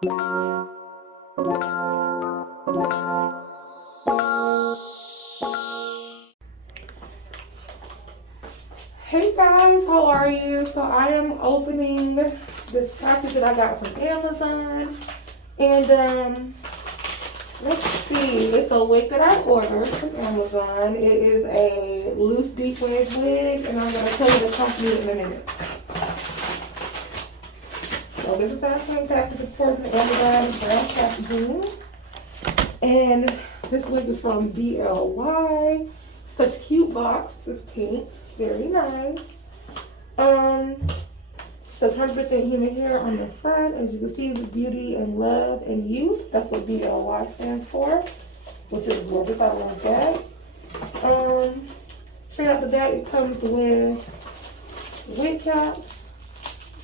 Hey guys, how are you? So I am opening this package that I got from Amazon. And let's see. It's a wig that I ordered from Amazon. It is a loose deep wave wig, and I'm gonna tell you the company in a minute. So this is our package, of course, from Amazon, brown packaging. And this wig is from BLY. Such cute box. It's pink. Very nice. Says 100% human hair on the front. As you can see, the beauty and love and youth. That's what BLY stands for, which is gorgeous. I love that. Straight out the back, it comes with wig caps.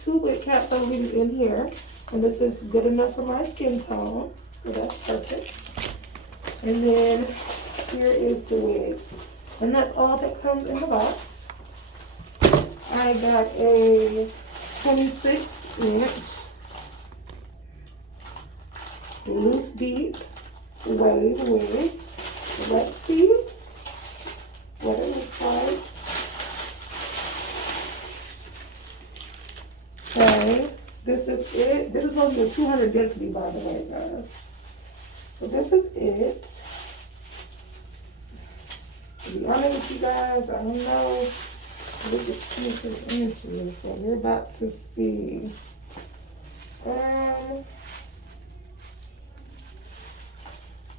2 wig caps are leaving in here. And this is good enough for my skin tone. So that's perfect. And then here is the wig. And that's all that comes in the box. I got a 26-inch loose deep wave wig. Let's see what it looks like. Okay, this is it. This is only a 200 density, by the way, guys. So this is it. To be honest with you guys, I don't know. Look at 26 inches, so we're about to see. I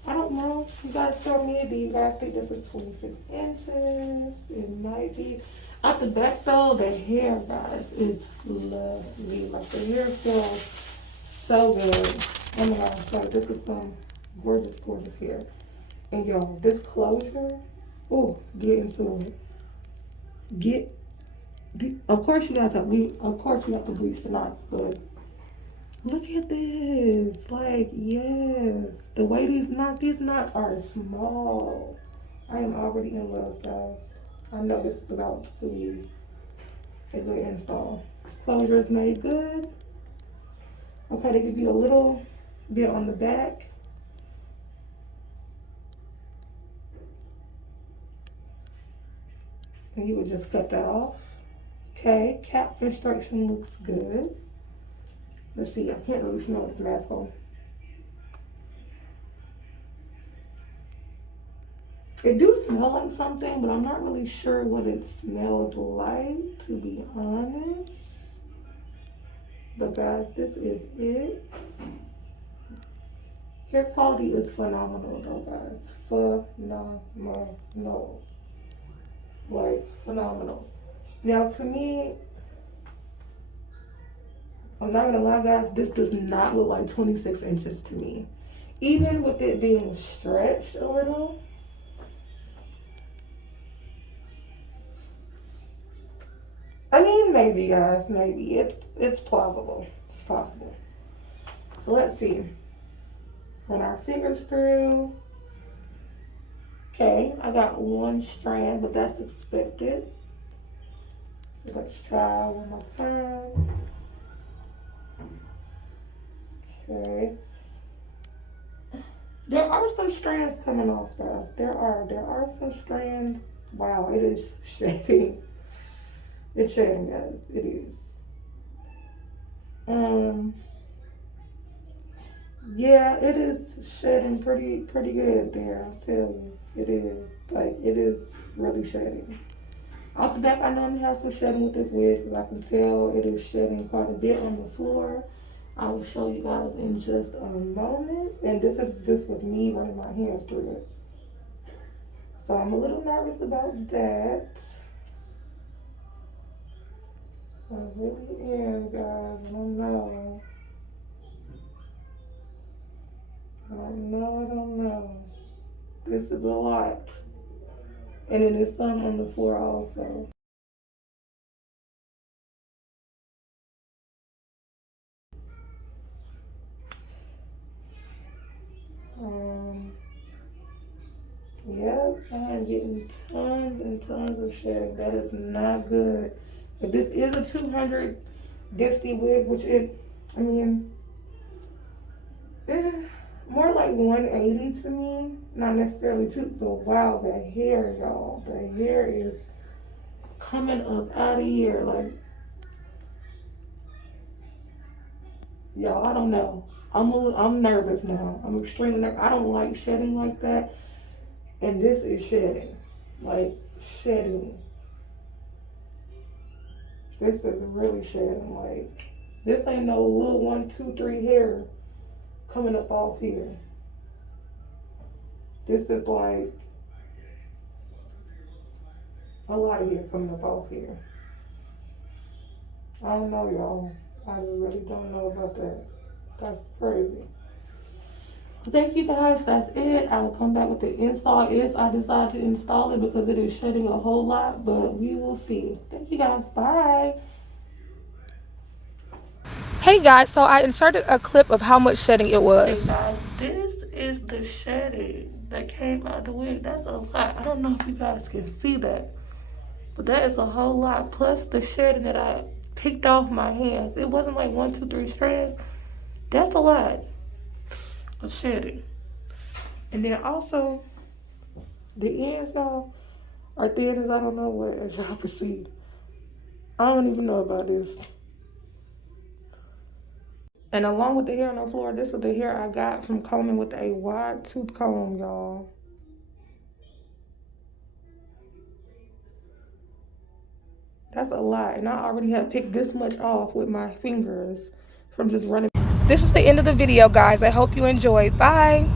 don't know. You guys tell me, do you guys think this is 26 inches? It might be. At the back though, the hair, guys, is lovely. Like the hair feels so good. Oh my gosh, like this is some gorgeous, gorgeous hair. And y'all, this closure, oh, get into it. Of course you got to bleach the knots, but look at this. Like, yes, the way these knots are small. I am already in love, guys. I know this is about to be a good install. Closure is made good. Okay, they give you a little bit on the back. And you would just cut that off. Okay, cap construction looks good. Let's see, I can't really smell this mask on. It do smell like something, but I'm not really sure what it smells like, to be honest. But guys, this is it. Hair quality is phenomenal though, guys. Phenomenal. Like, phenomenal. Now, to me, I'm not gonna lie, guys, this does not look like 26 inches to me. Even with it being stretched a little. I mean, maybe, guys, maybe. It's plausible. It's possible. So let's see. Run our fingers through. Okay, I got 1 strand, but that's expected. So let's try one more time. Okay. There are some strands coming off, guys. There are some strands. Wow, it is shedding. It's shedding, guys. It is. Yeah, it is shedding pretty good there. I'll tell you, it is. Like, it is really shedding. Off the back, I know I'm gonna have some shedding with this wig because I can tell it is shedding quite a bit on the floor. I will show you guys in just a moment. And this is just with me running my hands through it. So I'm a little nervous about that. I really am, guys. I don't know. I don't know. This is a lot. And it is some on the floor also. Yep, I am getting tons and tons of shedding. That is not good. But this is a 200 density wig, which I mean, More like 180 to me, not necessarily too. But wow, the hair, y'all, the hair is coming up out of here. Like, y'all, I don't know. I'm nervous now. I'm extremely nervous. I don't like shedding like that, and this is shedding, like shedding. This is really shedding. Like, this ain't no little 1, 2, 3 hair coming up off here. This is like a lot of hair coming up off here. I don't know, y'all. I just really don't know about that. That's crazy. Thank you guys. That's it. I will come back with the install if I decide to install it because it is shedding a whole lot, but we will see. Thank you guys. Bye. Hey guys, so I inserted a clip of how much shedding it was. Hey guys, this is the shedding that came out of the wig. That's a lot. I don't know if you guys can see that, but that is a whole lot. Plus the shedding that I picked off my hands. It wasn't like 1, 2, 3 strands. That's a lot of shedding. And then also, the ends, y'all, are thin as I don't know what, as y'all can see. I don't even know about this. And along with the hair on the floor, this is the hair I got from combing with a wide tooth comb, y'all. That's a lot. And I already have picked this much off with my fingers from just running. This is the end of the video, guys. I hope you enjoyed. Bye.